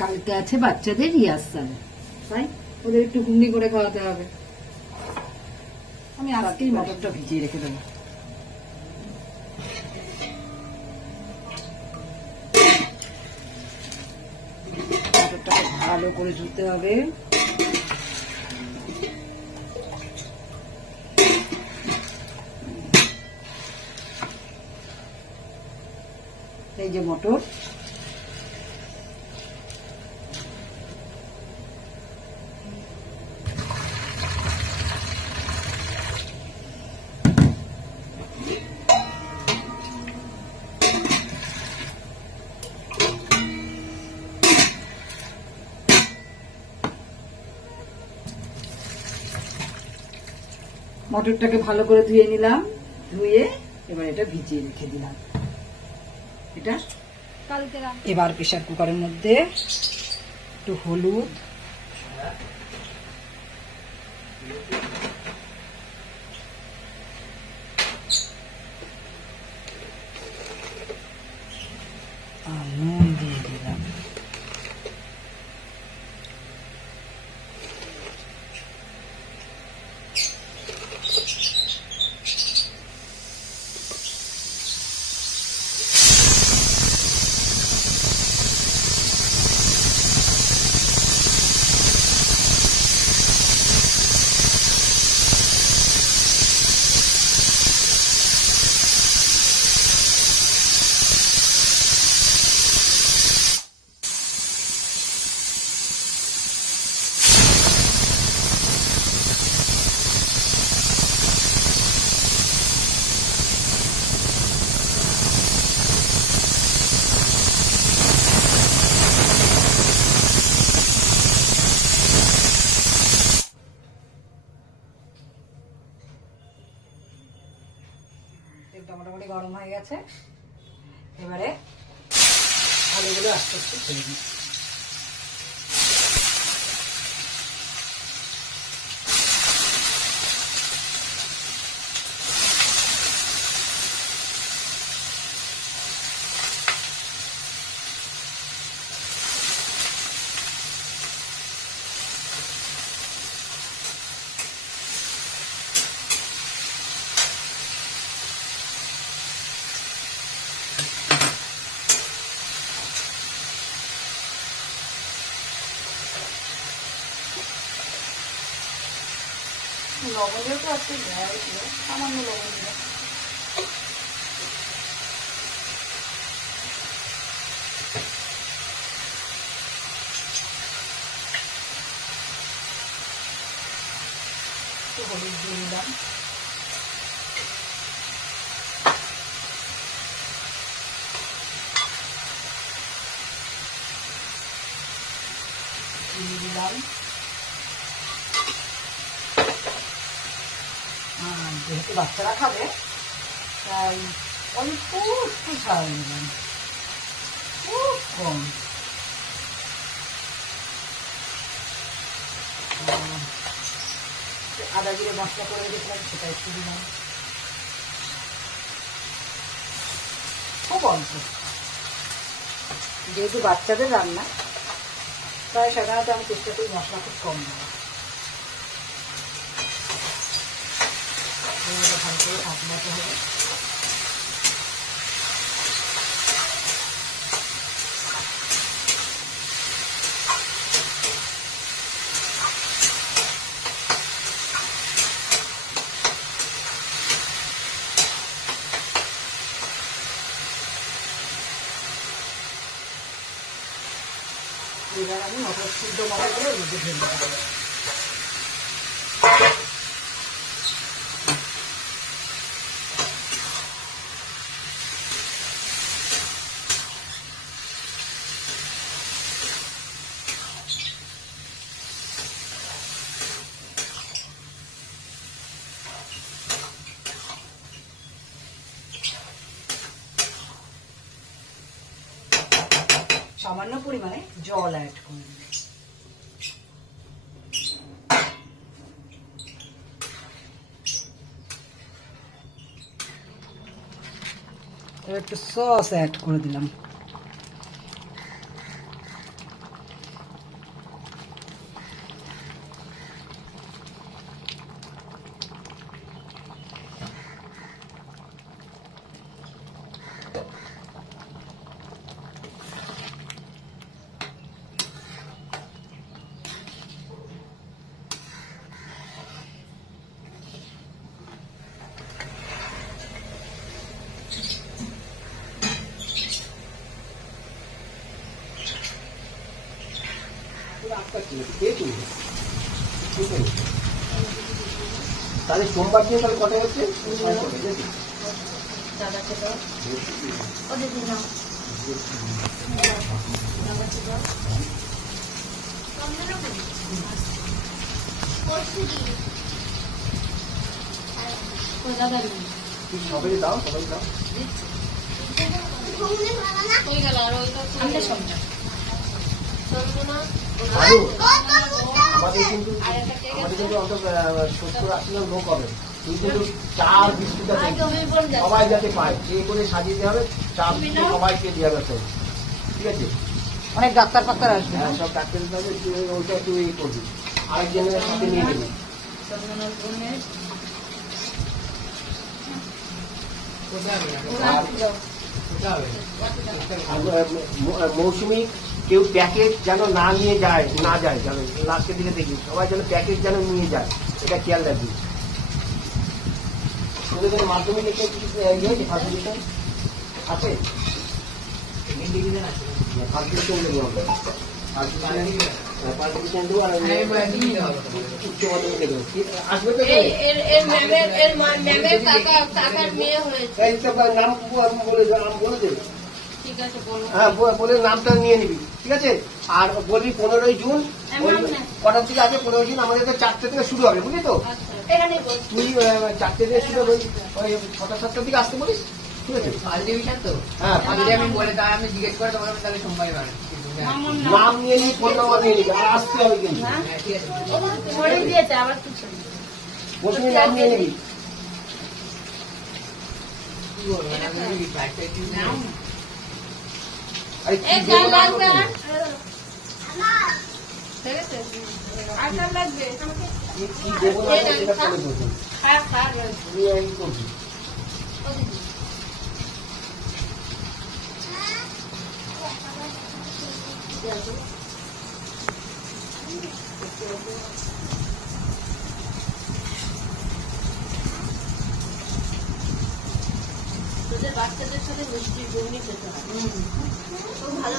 কালকে আছে বাচ্চাদের রিহার্সাল, তাই ওদের একটু ঘুগনি করে খাওয়াতে হবে। আমি আজকেই মটরটা ভিজিয়ে রেখে দেবো। মটরটাকে ভালো করে ধুতে হবে। এই যে মটর, মটরটাকে ভালো করে ধুয়ে নিলাম, ধুয়ে এবার এটা ভিজিয়ে রেখে দিলাম। এটা এবার প্রেসার কুকারের মধ্যে একটু হলুদ, আর নুন দিয়ে দিলাম। তেলটা মোটামুটি গরম হয়ে গেছে, এবারে আলুগুলো আস্তে আস্তে ছেড়ে দিই। লবণের তো আছে, সামান্য লবণ দিয়ে একটু হলুদ দিয়ে দিলাম। দিয়ে দিলাম, যেহেতু বাচ্চারা খাবে তাই অল্প একটু ঝাল দিলাম, খুব কম। আদা জিরে মশলা করে রেখেছিলাম সেটা একটু দিলাম, খুব অল্প। যেহেতু বাচ্চাদের রান্না তাই সাধারণত আমি চেষ্টা করি মশলা খুব কম দেওয়া। ভালো করে ভাজতে হবে। এবার আমি মটর সিদ্ধ মটরগুলো রোদে ঢেলে দেবো। সামান্য পরিমাণে জল অ্যাড করব। এবার একটু সস অ্যাড করে দিলাম। তাহলে সোমবার দিন তাহলে কটা হচ্ছে? সবাই দাও, সবাই দাও। আমাদের কিন্তু অন্তত 70-80 জন লোক হবে। তুই কিন্তু চার বিস্কুট সবাই যাতে পায় এ করে সাজিয়ে দেওয়া হবে, চার সবাইকে দেওয়া হবে। ঠিক আছে, অনেক ডাক্তার ফাক্তার আসবে। হ্যাঁ, সব ডাক্তার হবে, ওইটা একটু ইয়ে করবি, আরেকজনের সাথে নিয়ে নেবি। মৌসুমি কেউ প্যাকেট যেন না নিয়ে যায়, না যায় যেন লাস্টের দিকে দেখবি, সবাই যেন প্যাকেট যেন নিয়ে যায়, এটা খেয়াল রাখবি। তোদের মাধ্যমিক ফার্স্ট আছে, হ্যাঁ বলে নামটা নিয়ে নিবি। ঠিক আছে, আর বলবি 15ই জুন কটার থেকে আছে? 15ই জুন আমাদের 4টে থেকে শুরু হবে, বুঝলি তো? তুই 4টে থেকে শুরু হবে, ওই 6টা-7টার দিকে আসতে বলিস। ঠিক আছে, হ্যাঁ আমি বলে তাই আমি জিজ্ঞেস করে তোমাকে তাহলে সোমবার নাম নিয়ে নিবি, ফোন নাম্বার নিয়ে নিবি, আর আসতে হবে কিন্তু প্রথমে নাম নিয়ে নিবি। আরে কি দেবো না করবি? কি দেবো না করবি সেটা করে দেবো। তুই এই করবি। বাচ্চাদের সাথে মিষ্টি ঘুগনি খেতে হয়। ভালো